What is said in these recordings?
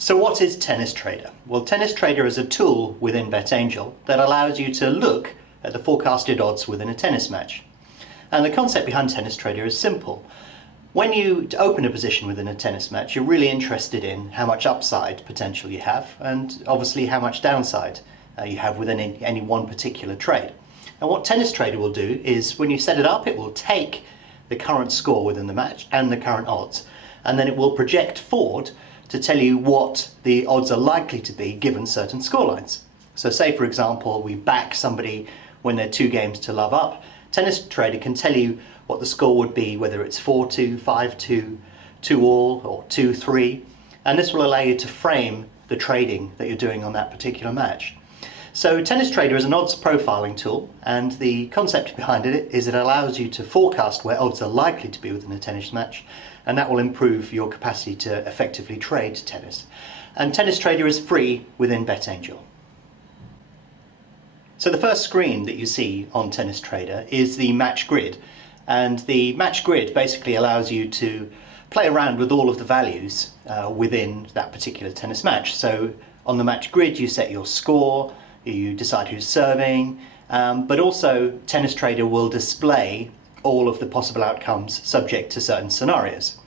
So what is Tennis Trader? Well, Tennis Trader is a tool within BetAngel that allows you to look at the forecasted odds within a tennis match. And the concept behind Tennis Trader is simple. When you open a position within a tennis match, you're really interested in how much upside potential you have, and obviously how much downside you have within any one particular trade. And what Tennis Trader will do is, when you set it up, it will take the current score within the match and the current odds, and then it will project forward to tell you what the odds are likely to be given certain scorelines. So say, for example, we back somebody when they're 2 games to love up. Tennis Trader can tell you what the score would be, whether it's 4-2, 5-2, 2-all, or 2-3, and this will allow you to frame the trading that you're doing on that particular match. So Tennis Trader is an odds profiling tool, and the concept behind it is it allows you to forecast where odds are likely to be within a tennis match, and that will improve your capacity to effectively trade tennis. And Tennis Trader is free within BetAngel. So the first screen that you see on Tennis Trader is the match grid, and the match grid basically allows you to play around with all of the values within that particular tennis match. So on the match grid you set your score, you decide who's serving, but also Tennis Trader will display all of the possible outcomes subject to certain scenarios.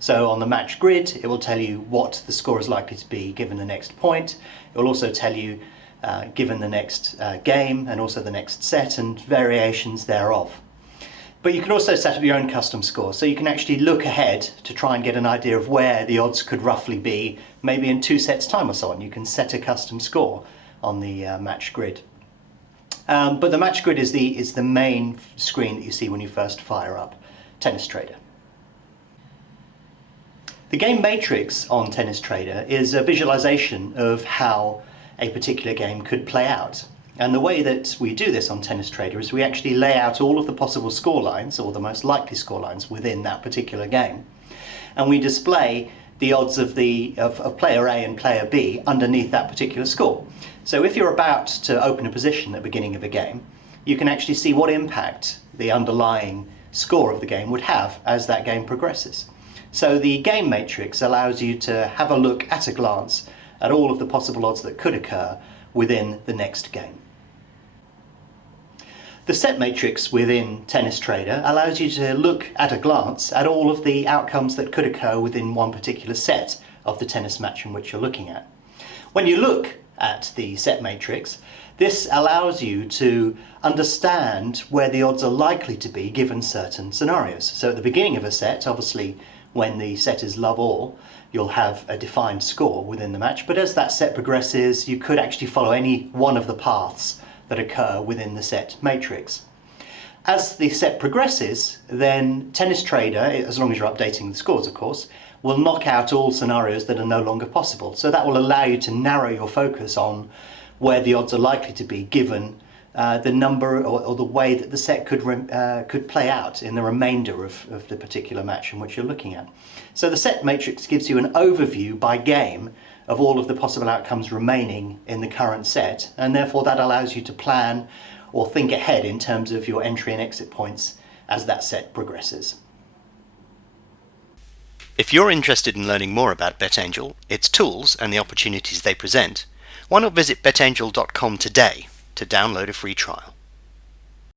So on the match grid, it will tell you what the score is likely to be given the next point. It will also tell you given the next game, and also the next set and variations thereof. But you can also set up your own custom score, so you can actually look ahead to try and get an idea of where the odds could roughly be, maybe in 2 sets time or so on. You can set a custom score on the match grid. But the match grid is the main screen that you see when you first fire up Tennis Trader. The game matrix on Tennis Trader is a visualization of how a particular game could play out. And the way that we do this on Tennis Trader is we actually lay out all of the possible score lines, or the most likely score lines within that particular game. And we display the odds of player A and player B underneath that particular score. So if you're about to open a position at the beginning of a game, you can actually see what impact the underlying score of the game would have as that game progresses. So the game matrix allows you to have a look at a glance at all of the possible odds that could occur within the next game. The set matrix within Tennis Trader allows you to look at a glance at all of the outcomes that could occur within one particular set of the tennis match in which you're looking at. When you look at the set matrix, this allows you to understand where the odds are likely to be given certain scenarios. So at the beginning of a set, obviously when the set is love all, you'll have a defined score within the match, but as that set progresses, you could actually follow any one of the paths that occur within the set matrix. As the set progresses, then Tennis Trader, as long as you're updating the scores of course, will knock out all scenarios that are no longer possible. So that will allow you to narrow your focus on where the odds are likely to be given the number or the way that the set could play out in the remainder of the particular match in which you're looking at. So the set matrix gives you an overview by game of all of the possible outcomes remaining in the current set, and therefore that allows you to plan or think ahead in terms of your entry and exit points as that set progresses. If you're interested in learning more about BetAngel, its tools and the opportunities they present, why not visit betangel.com today to download a free trial.